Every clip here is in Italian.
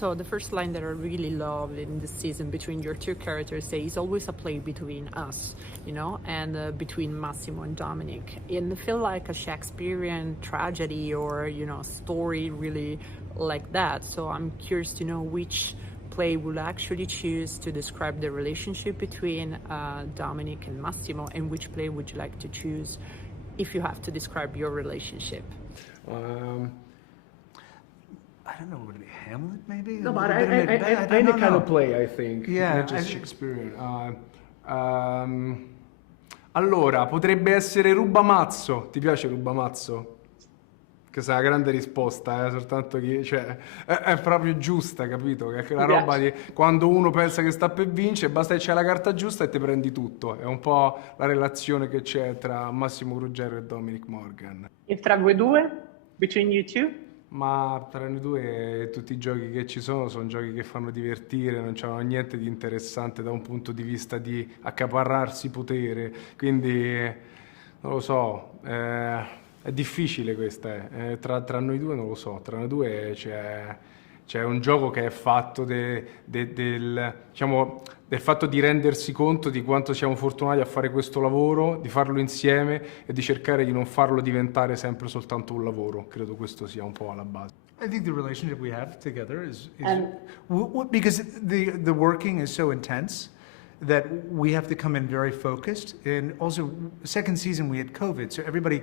So the first line that I really love in this season between your two characters is always a play between us, you know, and between Massimo and Dominic. And I feel like a Shakespearean tragedy or, you know, story really like that. So I'm curious to know which play will actually choose to describe the relationship between Dominic and Massimo, and which play would you like to choose if you have to describe your relationship? I don't know, would it be Hamlet maybe? No, but any kind of play, I think. Yeah, not just Shakespearean. Allora, potrebbe essere Rubamazzo. Ti piace Rubamazzo? Che sa, la grande risposta, soltanto che, cioè, è proprio giusta, capito? Che è quella roba di quando uno pensa che sta per vincere, basta che c'è la carta giusta e ti prendi tutto. È un po' la relazione che c'è tra Massimo Ruggero e Dominic Morgan. E tra voi due? Between you two? Ma tra noi due tutti i giochi che ci sono giochi che fanno divertire, non c'hanno niente di interessante da un punto di vista di accaparrarsi potere, quindi non lo so, è difficile questa, tra noi due non lo so, tra noi due c'è un gioco che è fatto diciamo, del fatto di rendersi conto di quanto siamo fortunati a fare questo lavoro, di farlo insieme e di cercare di non farlo diventare sempre soltanto un lavoro. Credo questo sia un po' alla base. I think the relationship we have together is because the working is so intense that we have to come in very focused. And also, second season we had COVID, so everybody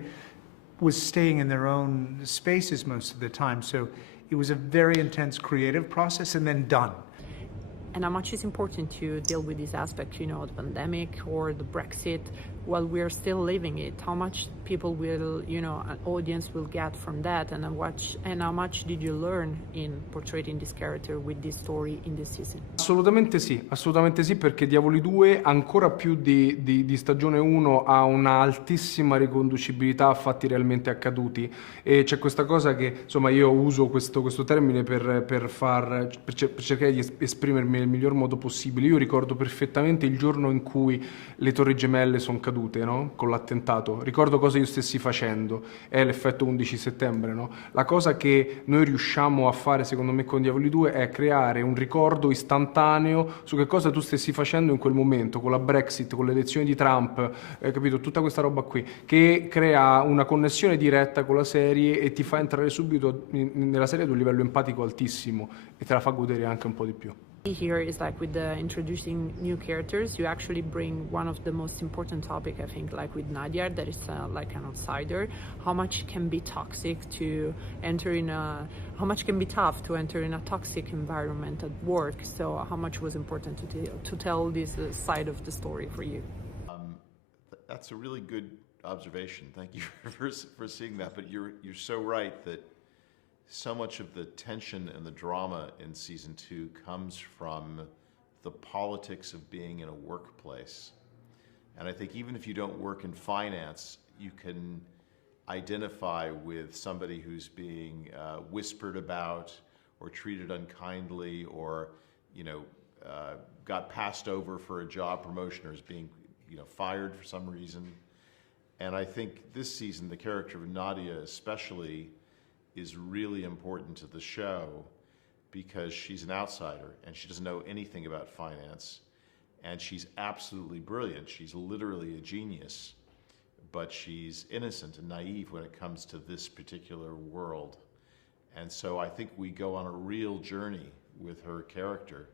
was staying in their own spaces most of the time. So it was a very intense creative process and then done. And how much is important to deal with this aspect, you know, the pandemic or the Brexit, while we're still living it? How much people will, you know, an audience will get from that, and how much did you learn in portraying this character with this story in this season? Assolutamente sì, perché Diavoli 2, ancora più di stagione 1, ha una altissima riconducibilità a fatti realmente accaduti, e c'è questa cosa che, insomma, io uso questo termine per cercare di esprimermi nel miglior modo possibile. Io ricordo perfettamente il giorno in cui le Torri Gemelle sono cadute, no? Con l'attentato. Ricordo cosa io stessi facendo, è l'effetto 11 settembre, no? La cosa che noi riusciamo a fare, secondo me, con Diavoli 2 è creare un ricordo istantaneo su che cosa tu stessi facendo in quel momento, con la Brexit, con le elezioni di Trump, capito? Tutta questa roba qui, che crea una connessione diretta con la serie e ti fa entrare subito nella serie ad un livello empatico altissimo e te la fa godere anche un po' di più. Here is like with the introducing new characters, you actually bring one of the most important topic, I think, like with Nadia, that is like an outsider. How much can be toxic to enter in how much can be tough to enter in a toxic environment at work? So how much was important to tell this side of the story for you? That's a really good observation. Thank you for seeing that. But you're so right that so much of the tension and the drama in season 2 comes from the politics of being in a workplace. And I think even if you don't work in finance, you can identify with somebody who's being whispered about or treated unkindly, or, you know, got passed over for a job promotion, or is being, you know, fired for some reason. And I think this season, the character of Nadia especially is really important to the show because she's an outsider and she doesn't know anything about finance, and she's absolutely brilliant. She's literally a genius, but she's innocent and naive when it comes to this particular world. And so I think we go on a real journey with her character,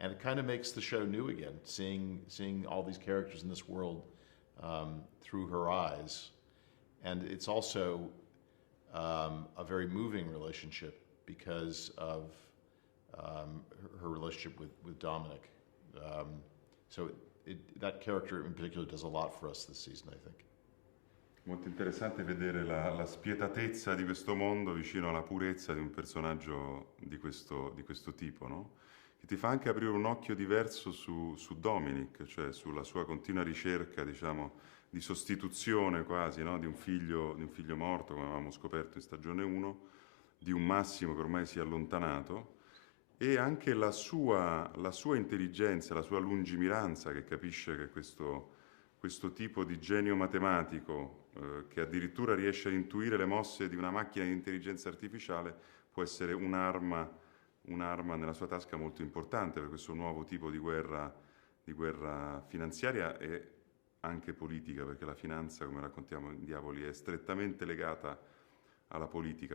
and it kind of makes the show new again, seeing all these characters in this world through her eyes. And it's also a very moving relationship because of her relationship with Dominic. So that character in particular does a lot for us this season, I think. Molto interessante vedere la spietatezza di questo mondo vicino alla purezza di un personaggio di questo tipo, no? Che ti fa anche aprire un occhio diverso su Dominic, cioè sulla sua continua ricerca, diciamo, di sostituzione quasi, no? Di un figlio morto, come avevamo scoperto in stagione 1, di un Massimo che ormai si è allontanato, e anche la sua intelligenza, la sua lungimiranza, che capisce che questo tipo di genio matematico, che addirittura riesce a intuire le mosse di una macchina di intelligenza artificiale, può essere un'arma un'arma nella sua tasca molto importante per questo nuovo tipo di guerra finanziaria e anche politica, perché la finanza, come raccontiamo in Diavoli, è strettamente legata alla politica.